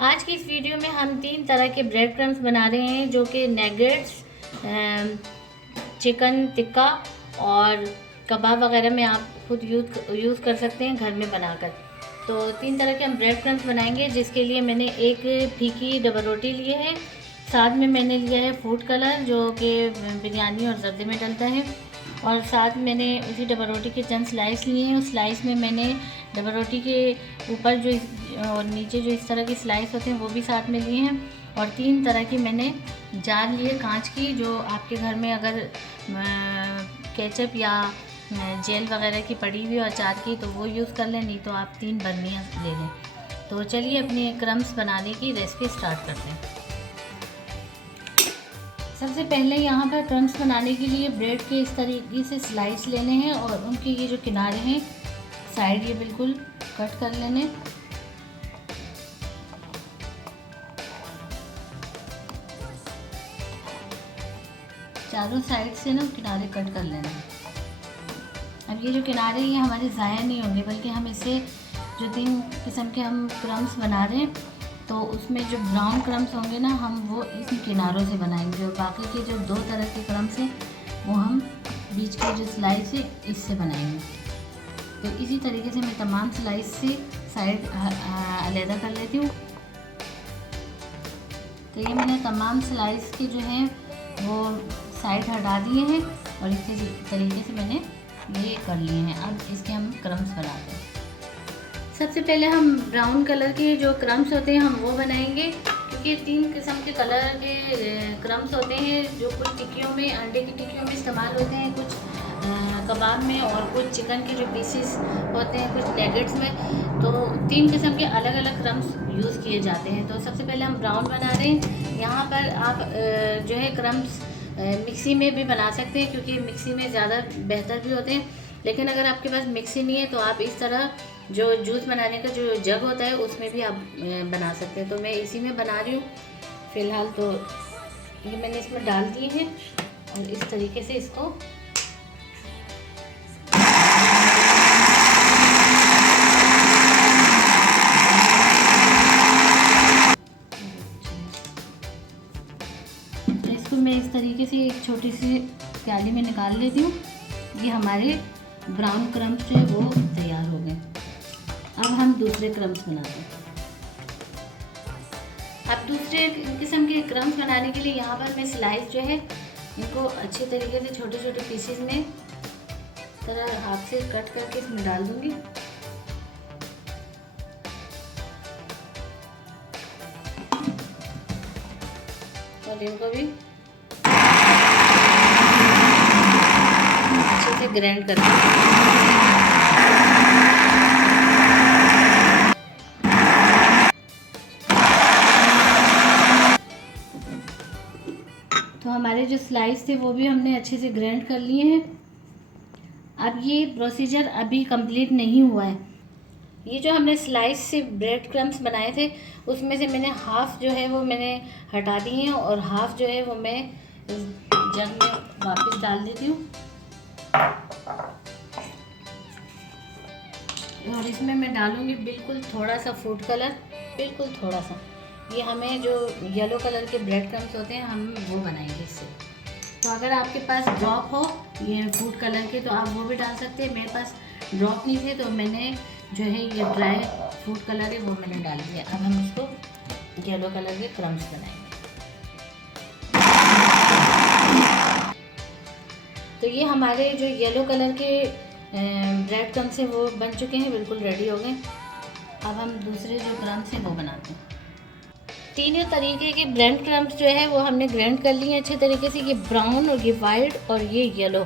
आज की इस वीडियो में हम 3 तरह के ब्रेड क्रम्स बना रहे हैं, जो कि नगेट्स, चिकन टिक्का और कबाब वगैरह में आप खुद यूज़ कर सकते हैं घर में बनाकर। तो 3 तरह के हम ब्रेड क्रम्स बनाएंगे, जिसके लिए मैंने एक फीकी डबल रोटी लिए है, साथ में मैंने लिया है फूड कलर जो कि बिरयानी और जर्दे में डलता है, और साथ मैंने उसी डबल रोटी के चंद स्लाइस लिए हैं। उस स्लाइस में मैंने डबल रोटी के ऊपर जो और नीचे जो इस तरह की स्लाइस होते हैं वो भी साथ में लिए हैं। और 3 तरह की मैंने जार लिए कांच की, जो आपके घर में अगर केचप या जेल वगैरह की पड़ी हुई और अचार की तो वो यूज़ कर लें, नहीं तो आप 3 बर्नियाँ ले लें। तो चलिए अपने क्रम्स बनाने की रेसिपी स्टार्ट करते हैं। सबसे पहले यहाँ पर क्रम्स बनाने के लिए ब्रेड के इस तरीके से स्लाइस लेने हैं और उनके ये जो किनारे हैं साइड ये बिल्कुल कट कर लेने। चारों साइड से ना किनारे कट कर लेने। अब ये जो किनारे ये हमारे ज़ाया नहीं होंगे, बल्कि हम इसे जो 3 किस्म के हम क्रम्स बना रहे हैं तो उसमें जो ब्राउन क्रम्स होंगे ना हम वो इन किनारों से बनाएंगे, और बाकी के जो 2 तरह के क्रम्स हैं वो हम बीच के जो स्लाइस है इससे बनाएंगे। तो इसी तरीके से मैं तमाम स्लाइस से साइड अलहदा कर लेती हूँ। तो ये मैंने तमाम स्लाइस के जो हैं वो साइड हटा दिए हैं और इसी तरीके से मैंने ये कर लिए हैं। अब इसके हम क्रम्स बनाते हैं। सबसे पहले हम ब्राउन कलर के जो क्रम्स होते हैं हम वो बनाएंगे, क्योंकि 3 किस्म के कलर के क्रम्स होते हैं जो कुछ टिक्कियों में, अंडे की टिक्कियों में इस्तेमाल होते हैं, कुछ कबाब में, और कुछ चिकन के जो पीसेस होते हैं कुछ नगेट्स में। तो 3 किस्म के अलग अलग क्रम्स यूज़ किए जाते हैं। तो सबसे पहले हम ब्राउन बना रहे हैं। यहाँ पर आप जो है क्रम्स मिक्सी में भी बना सकते हैं, क्योंकि मिक्सी में ज़्यादा बेहतर भी होते हैं। लेकिन अगर आपके पास मिक्सी नहीं है तो आप इस तरह जो जूस बनाने का जो जग होता है उसमें भी आप बना सकते हैं। तो मैं इसी में बना रही हूँ फ़िलहाल। तो ये मैंने इसमें डाल दिए हैं और इस तरीके से इसको मैं इस तरीके से एक छोटी सी प्याली में निकाल लेती हूँ। ये हमारे ब्राउन क्रम्स जो है वो तैयार हो गए। अब हम दूसरे क्रम्स बनाते हैं। अब दूसरे किस्म के क्रम्स बनाने के लिए यहाँ पर मैं स्लाइस जो है इनको अच्छे तरीके से छोटे छोटे पीसेस में तरह हाथ से कट करके इसमें डाल दूँगी। और इनको भी अच्छे से ग्राइंड करके तो हमारे जो स्लाइस थे वो भी हमने अच्छे से ग्राइंड कर लिए हैं। अब ये प्रोसीजर अभी कंप्लीट नहीं हुआ है। ये जो हमने स्लाइस से ब्रेड क्रम्स बनाए थे उसमें से मैंने हाफ़ जो है वो मैंने हटा दिए हैं और हाफ़ जो है वो मैं जग में वापस डाल देती हूँ। और इसमें मैं डालूँगी बिल्कुल थोड़ा सा फूड कलर, बिल्कुल थोड़ा सा। ये हमें जो येलो कलर के ब्रेड क्रम्स होते हैं हम वो बनाएंगे इससे। तो अगर आपके पास ड्रॉप हो ये फूड कलर के तो आप वो भी डाल सकते हैं। मेरे पास ड्रॉप नहीं थे तो मैंने जो है ये ड्राई फूड कलर है वो मैंने डाल दिया। अब हम इसको येलो कलर के क्रम्स बनाएंगे। तो ये हमारे जो येलो कलर के ब्रेड क्रम्स हैं वो बन चुके हैं, बिल्कुल रेडी हो गए। अब हम दूसरे जो क्रम्स हैं वो बनाते हैं। तीनों तरीके के ब्रेड क्रम्स जो है वो हमने ग्राइंड कर लिए हैं अच्छे तरीके से। ये ब्राउन और ये वाइट और ये येलो।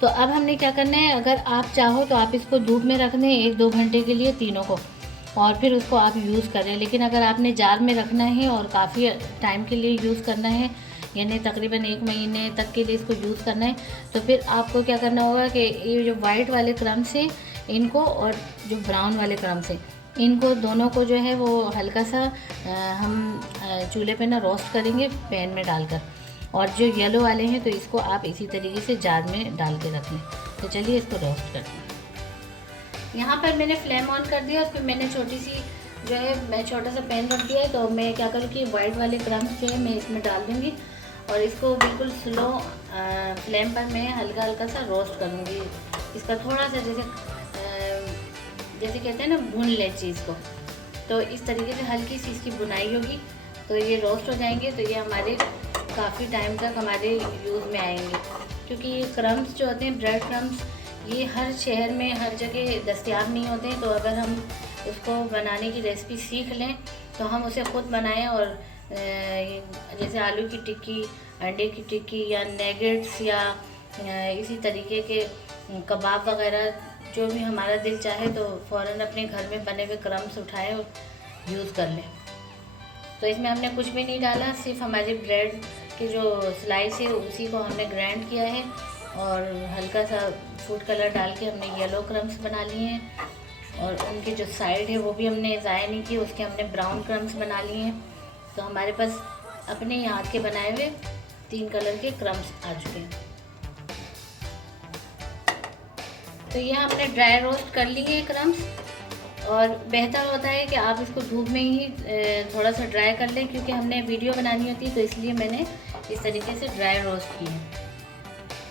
तो अब हमने क्या करना है, अगर आप चाहो तो आप इसको धूप में रख दें 1-2 घंटे के लिए तीनों को, और फिर उसको आप यूज़ करें। लेकिन अगर आपने जार में रखना है और काफ़ी टाइम के लिए यूज़ करना है, यानी तकरीबन 1 महीने तक के लिए इसको यूज़ करना है, तो फिर आपको क्या करना होगा कि ये जो वाइट वाले क्रम्स हैं इनको और जो ब्राउन वाले क्रम्स हैं इनको दोनों को जो है वो हल्का सा हम चूल्हे पे ना रोस्ट करेंगे पैन में डालकर। और जो येलो वाले हैं तो इसको आप इसी तरीके से जार में डाल के रख लें। तो चलिए इसको रोस्ट करते हैं। यहाँ पर मैंने फ्लेम ऑन कर दिया, उस पर मैंने छोटी सी जो है मैं छोटा सा पैन रख दिया है, तो मैं क्या करूँ कि वाइट वाले क्रम्स जो है मैं इसमें डाल दूँगी और इसको बिल्कुल स्लो फ्लेम पर मैं हल्का हल्का सा रोस्ट करूँगी। इसका थोड़ा सा जैसे कहते हैं ना, भून ले चीज़ को, तो इस तरीके से हल्की सी इसकी बुनाई होगी तो ये रोस्ट हो जाएंगे। तो ये हमारे काफ़ी टाइम तक हमारे यूज़ में आएंगे, क्योंकि ये क्रम्स जो होते हैं, ब्रेड क्रम्स, ये हर शहर में हर जगह दस्तयाब नहीं होते हैं। तो अगर हम उसको बनाने की रेसिपी सीख लें तो हम उसे ख़ुद बनाएं और जैसे आलू की टिक्की, अंडे की टिक्की या नगेट्स या इसी तरीके के कबाब वगैरह, जो भी हमारा दिल चाहे तो फ़ौरन अपने घर में बने हुए क्रम्स उठाएं और यूज़ कर लें। तो इसमें हमने कुछ भी नहीं डाला, सिर्फ हमारी ब्रेड की जो स्लाइस है उसी को हमने ग्राइंड किया है और हल्का सा फूड कलर डाल के हमने येलो क्रम्स बना लिए हैं। और उनके जो साइड है वो भी हमने ज़ाया नहीं किए, उसके हमने ब्राउन क्रम्स बना लिए हैं। तो हमारे पास अपने हाथ के बनाए हुए 3 कलर के क्रम्स आ चुके हैं। तो ये हमने ड्राई रोस्ट कर लिए हैं क्रम्स, और बेहतर होता है कि आप इसको धूप में ही थोड़ा सा ड्राई कर लें, क्योंकि हमने वीडियो बनानी होती है तो इसलिए मैंने इस तरीके से ड्राई रोस्ट किए हैं।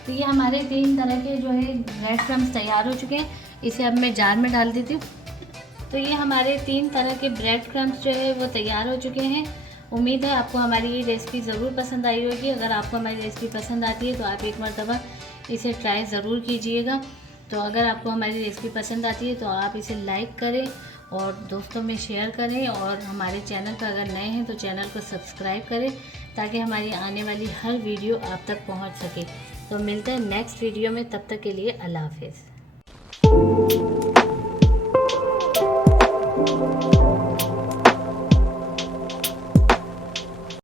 तो ये हमारे 3 तरह के जो है ब्रेड क्रम्स तैयार हो चुके हैं। इसे अब मैं जार में डाल देती हूँ। तो ये हमारे 3 तरह के ब्रेड क्रम्स जो है वो तैयार हो चुके हैं। उम्मीद है आपको हमारी ये रेसिपी ज़रूर पसंद आई होगी। अगर आपको हमारी रेसिपी पसंद आती है तो आप एक मरतबा इसे ट्राई ज़रूर कीजिएगा। तो अगर आपको हमारी रेसिपी पसंद आती है तो आप इसे लाइक करें और दोस्तों में शेयर करें, और हमारे चैनल पर अगर नए हैं तो चैनल को सब्सक्राइब करें ताकि हमारी आने वाली हर वीडियो आप तक पहुंच सके। तो मिलते हैं नेक्स्ट वीडियो में, तब तक के लिए अल्लाह हाफ़िज़।